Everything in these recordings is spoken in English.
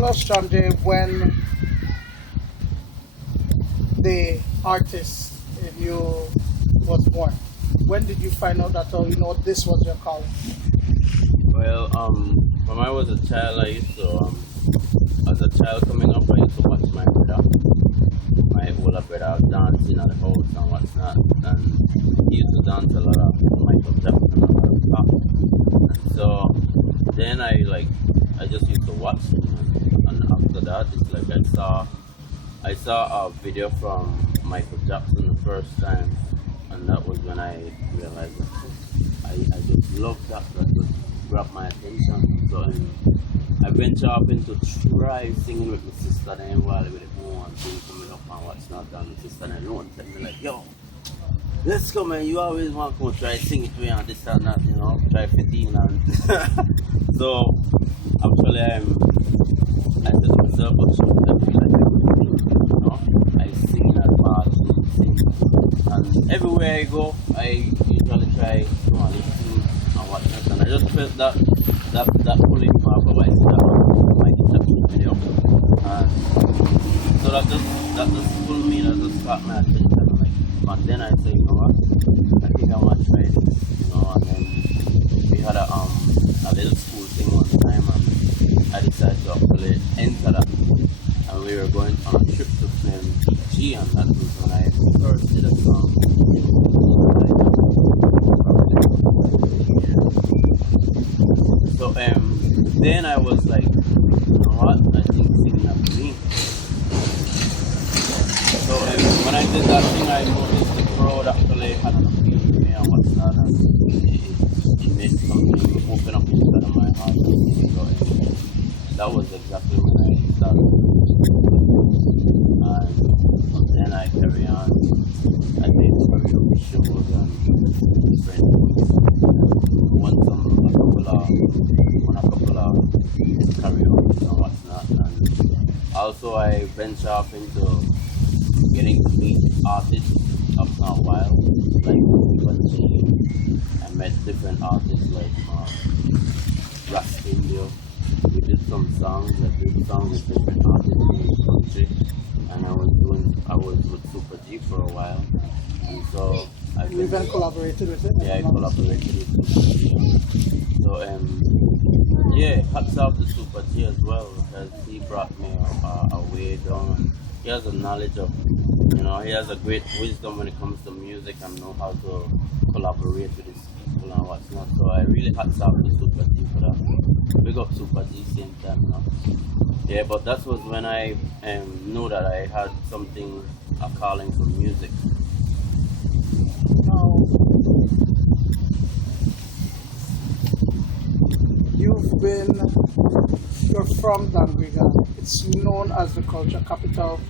tell us, John Jay, when the artist in you was born? When did you find out that, oh, this was your calling? Well, when I was a child, I used to, as a child coming up, I used to watch my older brother dancing at the house and what's not. And he used to dance a lot of Michael Jackson and a lot of pop. And so then I just used to watch him. And after that, it's like I saw a video from Michael Jackson the first time. And that was when I realized that I just loved that. That just grabbed my attention. So I ventured up into try singing with my sister then while with the phone and things coming up and what's not done. My sister and everyone tell me like, yo, let's go man, you always want to come try sing it to me and this and that, try 15 and so actually I said to myself, but I feel like I could do it, I sing at bars, sing. And everywhere I go, I usually try listen and whatnot. And I just felt that pulling power of that Michael Jackson video. And so that just pulled me, that just caught my attention. And then I said, you know what? I think I want to try this, And then we had a little school thing one time, and I decided to actually enter that. And we were going on a trip to film G, and that was when I first did a song. So then I was like, you know what? I think singing up to me. So when I did that thing, I noticed the crowd actually had an appeal to me and what's not, and it made something open up inside of my heart. So that was exactly when I started. And from then I carry on. I made karaoke shows and different won a couple of karaoke and what's not. And also I venture off into getting to meet artists after a while, like I met different artists like Rastindio. We did some songs, I did songs with different artists in the country, and I was with Super G for a while, and so You even collaborated with it? Yeah, I collaborated with Super G. So yeah, hats off to Super G as well, because he brought me a way down. He has a knowledge of, he has a great wisdom when it comes to music and know how to collaborate with his people and what's not. So I really hats off to Super G for that. Big up Super G same time, Yeah, but that was when I knew that I had something, a calling for music. Now, you're from Doangriga. It's known as the culture capital.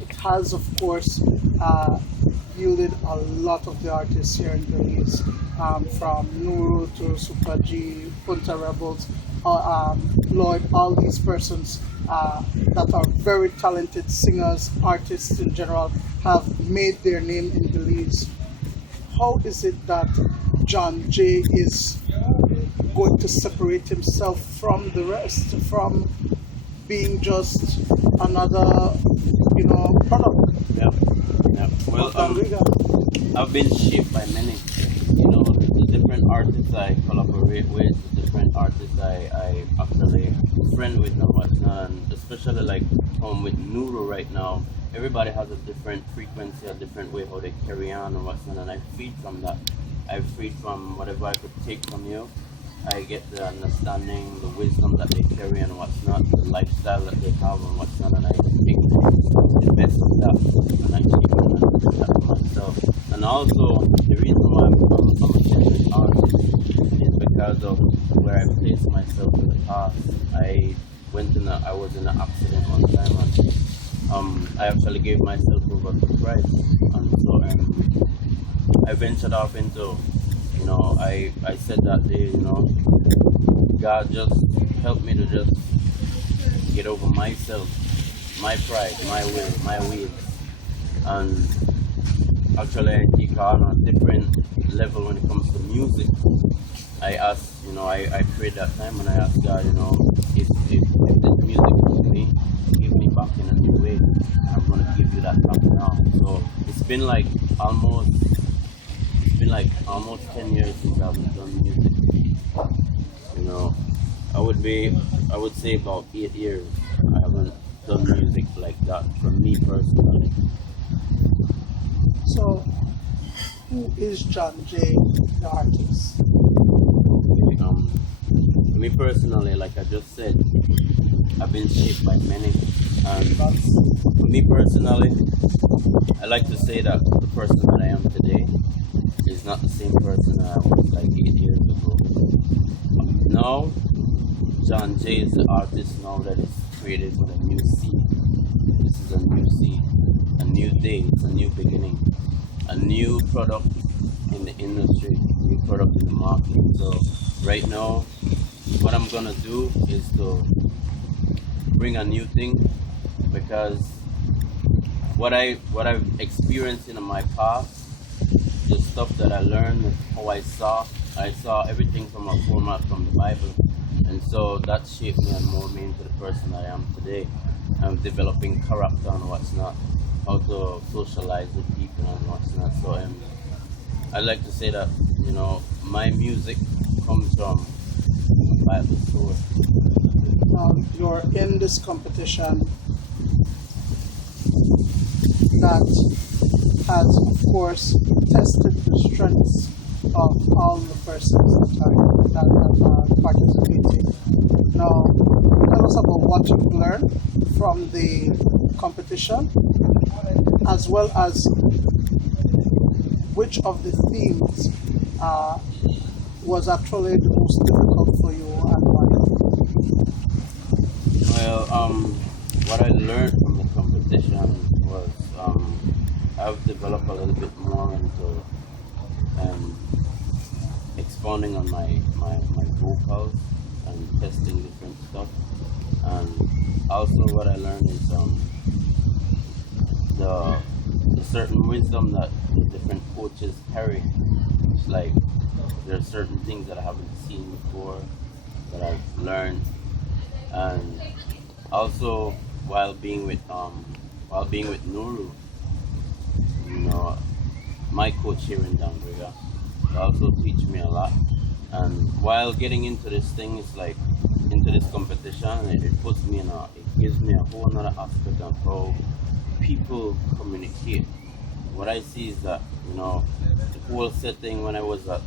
It has, of course, yielded a lot of the artists here in Belize, from Nuru to Super G, Punta Rebels, Lloyd, all these persons that are very talented singers, artists in general, have made their name in Belize. How is it that John Jay is going to separate himself from the rest, from being just another, product? Yeah. Well, I've been shaped by many, the different artists I collaborate with, the different artists I actually friend with and whatnot, and especially like with Nuru right now. Everybody has a different frequency, a different way how they carry on and what's not, and I feed from that. I feed from whatever I could take from you. I get the understanding, the wisdom that they carry and what's not, the lifestyle that they have and what's not, and I take the best of that and I keep it and put that for myself. And also, the reason why I'm a different artist is because of where I placed myself in the past. I was in an accident one time, and I actually gave myself over to Christ, and so I ventured off into, I said that day, God just helped me to just get over myself, my pride, my will, my ways, and actually I take on a different level when it comes to music. I asked, I prayed that time and I asked God, if this music funk in a new way. And I'm gonna give you that funk now. So almost it's been like almost 10 years since I've done music. You know, I would say about 8 years I haven't done music like that for me personally. So, who is John Jay, the artist? For me personally, like I just said, I've been shaped by many, and That's for me personally, I like to say that the person that I am today is not the same person that I was like 8 years ago. Now, John Jay is the artist now that is created with a new seed. This is a new seed, a new day, it's a new beginning, a new product in the industry, new product in the market. So right now, what I'm gonna do is to bring a new thing, because what I've experienced in my past, the stuff that I learned, how I saw everything from a format from the Bible, and so that shaped me and molded me into the person I am today. I'm developing character and what's not, how to socialize with people and what's not. So I like to say that, you know, my music comes from a Bible source. you're in this competition that has, of course, tested the strengths of all the persons that are participating. Now, tell us about what you've learned from the competition, as well as which of the themes was actually the most difficult for you and why. Well, what I learned from the competition was I've developed a little bit more into expounding on my vocals and testing different stuff. And also what I learned is the certain wisdom that the different coaches carry. It's like there are certain things that I haven't seen before that I've learned. And also while being with Nuru, you know, my coach here in Danbriga, also teach me a lot. And while getting into this thing, it's like into this competition, it puts me it gives me a whole other aspect of how people communicate. What I see is that, you know, the whole setting when I was at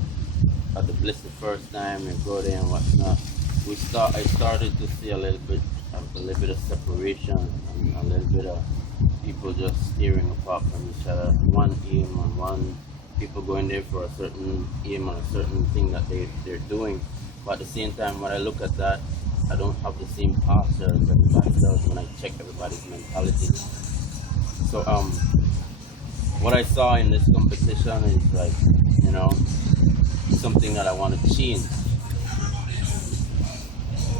the Bliss the first time, you go there and whatnot, I started to see a little bit of separation and a little bit of people just steering apart from each other. One aim and one people going there for a certain aim and a certain thing that they're doing. But at the same time, when I look at that, I don't have the same posture as everybody does when I check everybody's mentality. So what I saw in this competition is like, you know, something that I want to change.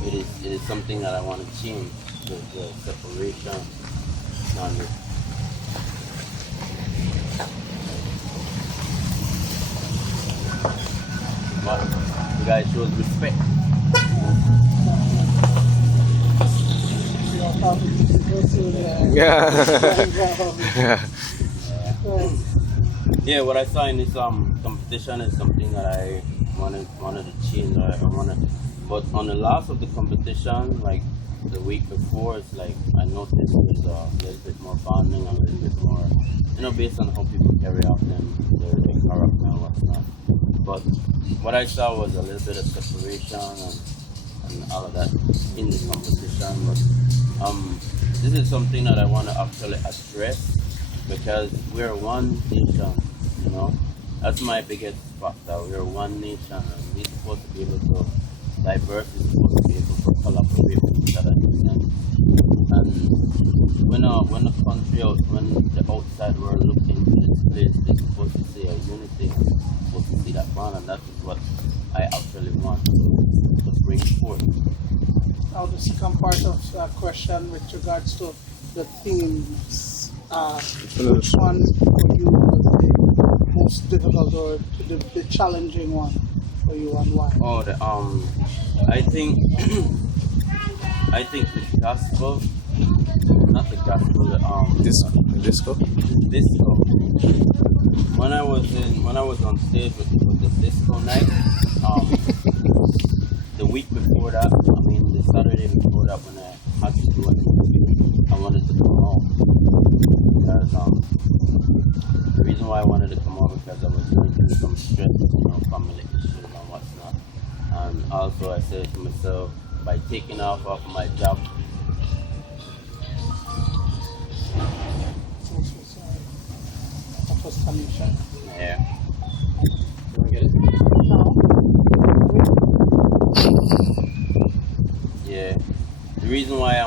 It is something that I want to change, the separation and but the guy shows respect. Yeah. Yeah, what I saw in this competition is something that I wanted to change. But on the last of the competition, like the week before, it's like I noticed there's a little bit more bonding, a little bit more, you know, based on how people carry out their character and what's not. But what I saw was a little bit of separation and all of that in the competition. But this is something that I want to actually address, because we're one nation, you know. That's my biggest factor. We're one nation, and we're supposed to be able to diversity, is supposed to be able to collaborate with each other. And when the country when the outside world look into this place, they're supposed to see a unity, and they're supposed to see that bond, and that is what I actually want to bring forth. Now, the second part of the question with regards to the themes, which one for you was the most difficult or the challenging one for you and why? Oh, I think the gospel not the gospel, Disco. disco. When I was on stage with the disco night, the week before that, I mean the Saturday before that, when I had to do an interview, I wanted to come home because the reason why I wanted to come home because I was going through some stress, family issues and what's not, and also I said to myself, by taking off my job. So sorry. That was Tanisha. Yeah. You wanna get it? No. Yeah. The reason why I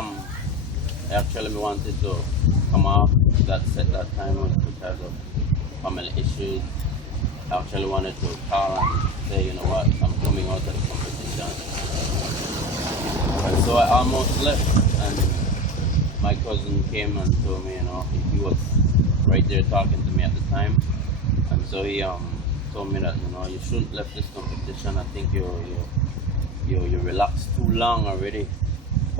actually wanted to come off that time was because of family issues. I actually wanted to call and say, you know what, I'm coming out of the competition. And so I almost left, and my cousin came and told me, he was right there talking to me at the time, and so he told me that you shouldn't left this competition. I think you relaxed too long already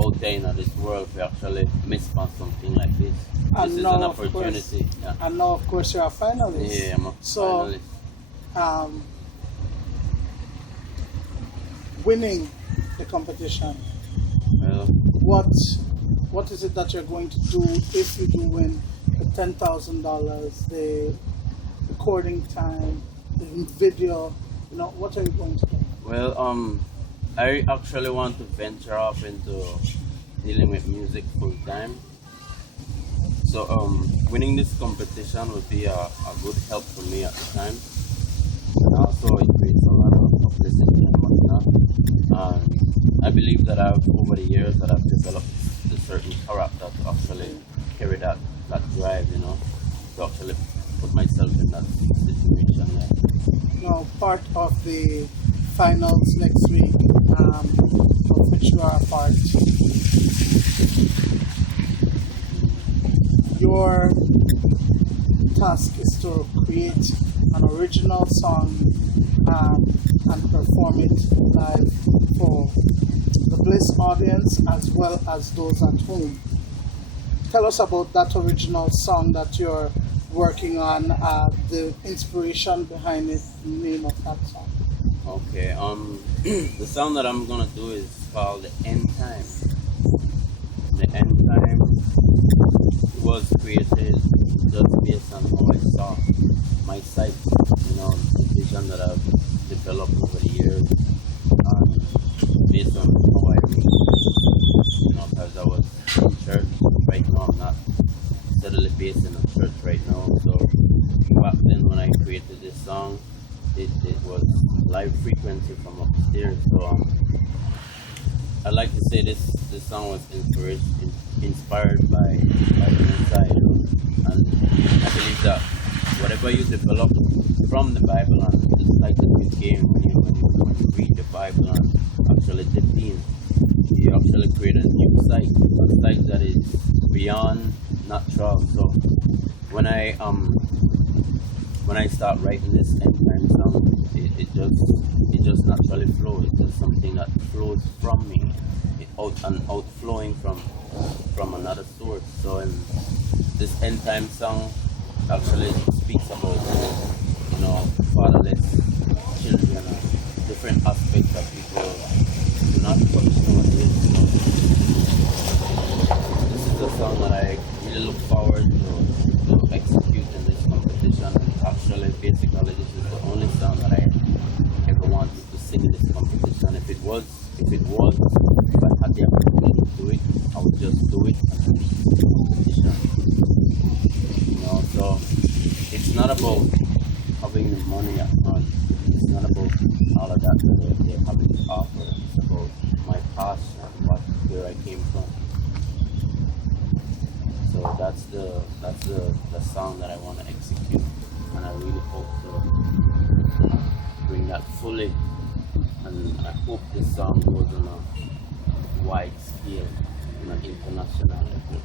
out there in this world to actually miss on something like this. And This is now, an of course- opportunity. Yeah. And now, of course, you're a finalist. Yeah, I'm a So- finalist. Winning the competition, Well, what is it that you're going to do if you do win the $10,000, the recording time, the video? What are you going to do? Well, I actually want to venture off into dealing with music full time. So, winning this competition would be a good help for me at the time. And also, it creates a lot of publicity and whatnot. And I believe that over the years that I've developed a certain character to actually carry that drive, to actually put myself in that situation. Yeah. Now, part of the finals next week, of which you are a part. Your task is to create an original song and perform it live for the Bliss audience as well as those at home. Tell us about that original song that you're working on, the inspiration behind it, the name of that song. Okay. The song that I'm gonna do is called "The End Time." The End Time was created just based on how I saw my sight, the vision that I've developed over the years, and based on how I read, because I was in church. Right now, I'm not steadily based in a church right now. So back then, when I created this song, it was live frequency from upstairs. So I like to say this song was inspired by the inside, and I believe that whatever you develop from the Bible and the sight that you gain when you read the Bible and actually dip in, you actually create a new sight, a sight that is beyond natural. So when I start writing this end time song, it just naturally flows. It's just something that flows from me, outflowing from another source. So in this end time song actually speaks about fatherless children and different aspects that people do not touch nowadays. This is a song that I really look forward to execute in this competition. And actually, basically, this is the only song that I ever wanted to sing in this competition. If I had the opportunity to do it, I would just do it and beat the competition. So it's not about having the money at front. It's not about all of that they're having to offer. It's about my past and where I came from. So that's the song that I want to execute, and I really hope to bring that fully. And I hope this song goes on a wide scale, international level.